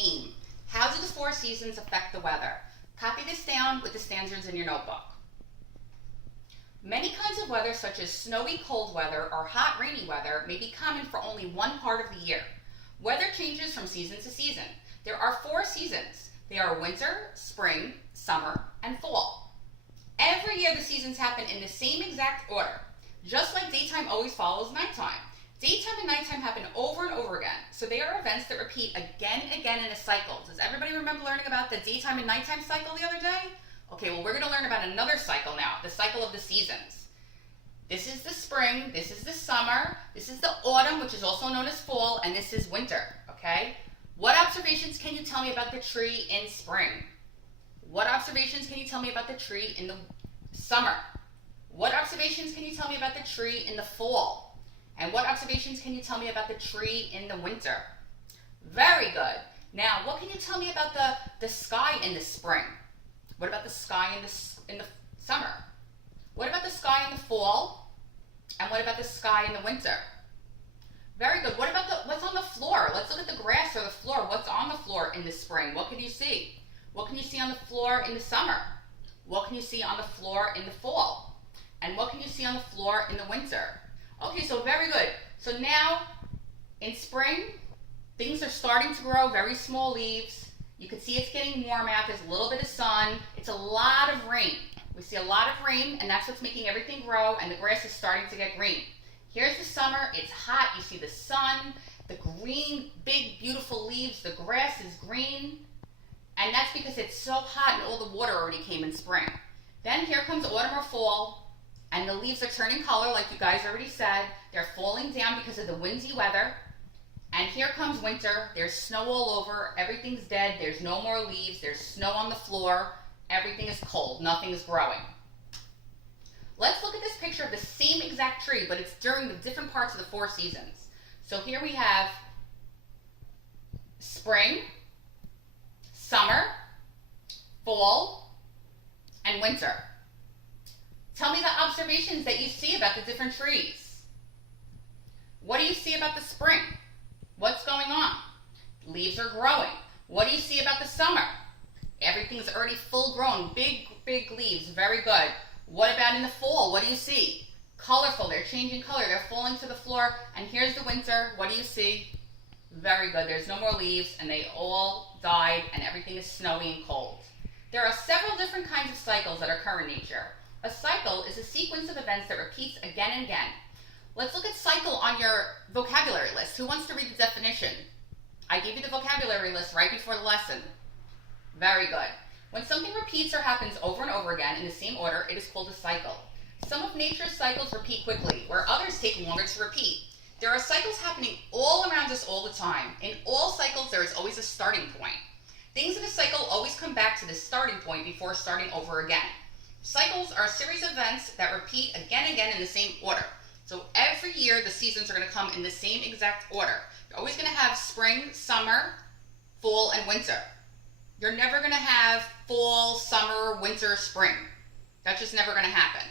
AIM. How do the four seasons affect the weather? Copy this down with the standards in your notebook. Many kinds of weather, such as snowy cold weather or hot rainy weather, may be common for only one part of the year. Weather changes from season to season. There are four seasons. They are winter, spring, summer, and fall. Every year the seasons happen in the same exact order. Just like daytime always follows nighttime. Daytime and nighttime happen over and over again. So they are events that repeat again and again in a cycle. Does everybody remember learning about the daytime and nighttime cycle the other day? Okay, well, we're going to learn about another cycle now, the cycle of the seasons. This is the spring, this is the summer, this is the autumn, which is also known as fall, and this is winter, okay? What observations can you tell me about the tree in spring? What observations can you tell me about the tree in the summer? What observations can you tell me about the tree in the fall? And what observations can you tell me about the tree in the winter? Very good. Now, what can you tell me about the sky in the spring? What about the sky in the summer? What about the sky in the fall? And what about the sky in the winter? Very good. What about what's on the floor? Let's look at the grass or the floor. What's on the floor in the spring? What can you see? What can you see on the floor in the summer? What can you see on the floor in the fall? And what can you see on the floor in the winter? Okay, so very good. So now, in spring, things are starting to grow, very small leaves. You can see it's getting warm out. There's a little bit of sun. It's a lot of rain. We see a lot of rain, and that's what's making everything grow, and the grass is starting to get green. Here's the summer. It's hot. You see the sun, the green, big, beautiful leaves. The grass is green, and that's because it's so hot and all the water already came in spring. Then here comes autumn or fall, and the leaves are turning color, like you guys already said. They're falling down because of the windy weather. And here comes winter. There's snow all over. Everything's dead. There's no more leaves. There's snow on the floor. Everything is cold. Nothing is growing. Let's look at this picture of the same exact tree, but it's during the different parts of the four seasons. So here we have spring, summer, fall, and winter. Tell me the observations that you see about the different trees. What do you see about the spring? What's going on? Leaves are growing. What do you see about the summer? Everything's already full grown, big, big leaves, very good. What about in the fall? What do you see? Colorful, they're changing color, they're falling to the floor. And here's the winter, what do you see? Very good, there's no more leaves and they all died and everything is snowy and cold. There are several different kinds of cycles that occur in nature. A cycle is a sequence of events that repeats again and again. Let's look at cycle on your vocabulary list. Who wants to read the definition? I gave you the vocabulary list right before the lesson. Very good. When something repeats or happens over and over again in the same order, it is called a cycle. Some of nature's cycles repeat quickly, where others take longer to repeat. There are cycles happening all around us all the time. In all cycles, there is always a starting point. Things in a cycle always come back to the starting point before starting over again. Cycles are a series of events that repeat again and again in the same order. So every year, the seasons are going to come in the same exact order. You're always going to have spring, summer, fall, and winter. You're never going to have fall, summer, winter, spring. That's just never going to happen.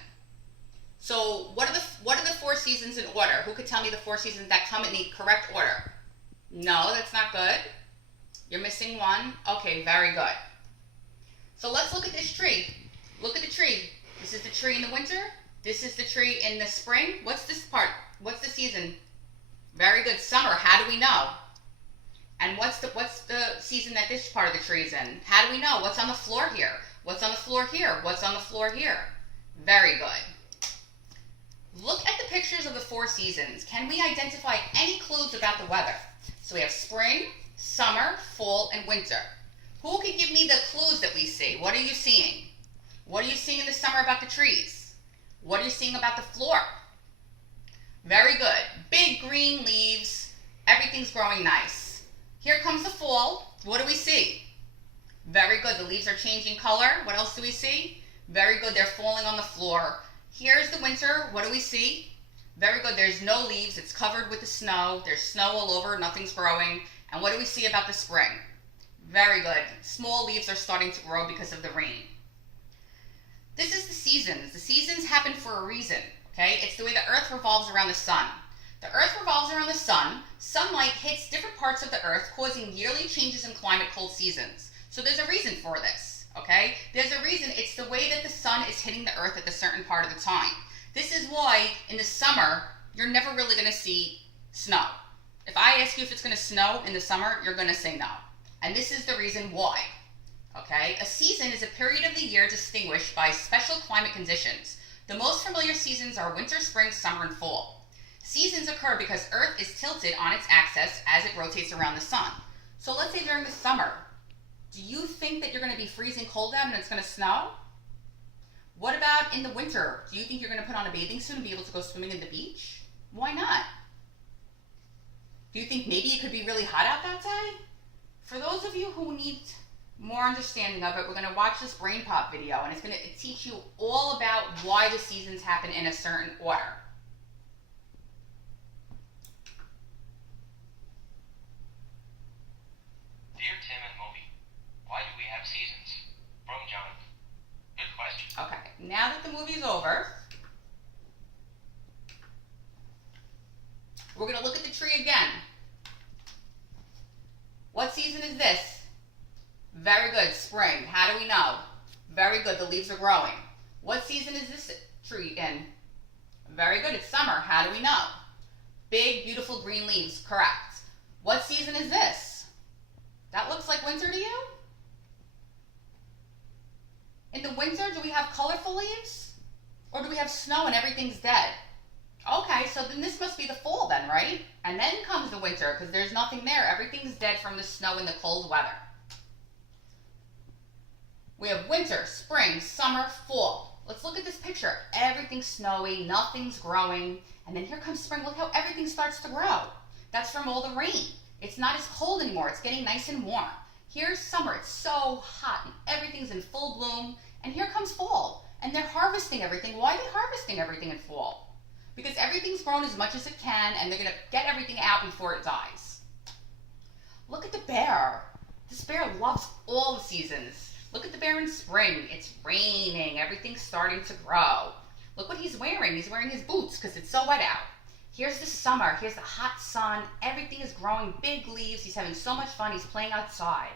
So what are the four seasons in order? Who could tell me the four seasons that come in the correct order? No, that's not good. You're missing one. Okay, very good. So let's look at this tree. Look at the tree. This is the tree in the winter. This is the tree in the spring. What's this part? What's the season? Very good. Summer. How do we know? And what's the season that this part of the tree is in? How do we know? What's on the floor here? What's on the floor here? What's on the floor here? Very good. Look at the pictures of the four seasons. Can we identify any clues about the weather? So we have spring, summer, fall, and winter. Who can give me the clues that we see? What are you seeing? What are you seeing in the summer about the trees? What are you seeing about the floor? Very good. Big green leaves. Everything's growing nice. Here comes the fall. What do we see? Very good. The leaves are changing color. What else do we see? Very good. They're falling on the floor. Here's the winter. What do we see? Very good. There's no leaves. It's covered with the snow. There's snow all over. Nothing's growing. And what do we see about the spring? Very good. Small leaves are starting to grow because of the rain. This is the seasons. The seasons happen for a reason. Okay? It's the way the earth revolves around the sun. The Earth revolves around the sun. Sunlight hits different parts of the Earth, causing yearly changes in climate cold seasons. So there's a reason for this, okay? There's a reason. It's the way that the sun is hitting the Earth at a certain part of the time. This is why in the summer, you're never really going to see snow. If I ask you if it's going to snow in the summer, you're going to say no. And this is the reason why, okay? A season is a period of the year distinguished by special climate conditions. The most familiar seasons are winter, spring, summer, and fall. Seasons occur because Earth is tilted on its axis as it rotates around the sun. So let's say during the summer, do you think that you're going to be freezing cold out and it's going to snow? What about in the winter? Do you think you're going to put on a bathing suit and be able to go swimming in the beach? Why not? Do you think maybe it could be really hot out that day? For those of you who need more understanding of it, we're going to watch this brain pop video, and it's going to teach you all about why the seasons happen in a certain order. Dear Tim and Moby, why do we have seasons? From John. Good question. Okay, now that the movie's over, we're going to look at the tree again. What season is this? Very good, spring. How do we know? Very good, the leaves are growing. What season is this tree in? Very good, it's summer. How do we know? Big, beautiful green leaves, correct. What season is this? That looks like winter to you? In the winter, do we have colorful leaves? Or do we have snow and everything's dead? Okay, so then this must be the fall then, right? And then comes the winter, because there's nothing there. Everything's dead from the snow and the cold weather. We have winter, spring, summer, fall. Let's look at this picture. Everything's snowy, nothing's growing. And then here comes spring. Look how everything starts to grow. That's from all the rain. It's not as cold anymore. It's getting nice and warm. Here's summer. It's so hot and everything's in full bloom. And here comes fall. And they're harvesting everything. Why are they harvesting everything in fall? Because everything's grown as much as it can, and they're going to get everything out before it dies. Look at the bear. This bear loves all the seasons. Look at the bear in spring. It's raining. Everything's starting to grow. Look what he's wearing. He's wearing his boots because it's so wet out. Here's the summer. Here's the hot sun. Everything is growing, big leaves. He's having so much fun. He's playing outside.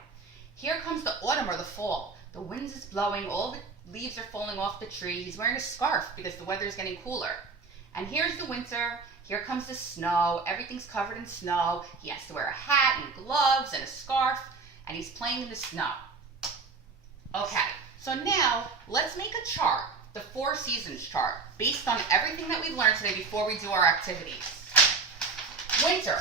Here comes the autumn or the fall. The wind is blowing. All the leaves are falling off the tree. He's wearing a scarf because the weather is getting cooler. And here's the winter. Here comes the snow. Everything's covered in snow. He has to wear a hat and gloves and a scarf, and he's playing in the snow. Okay, so now let's make a chart, the 4 seasons chart, based on everything that we've learned today before we do our activities. Winter.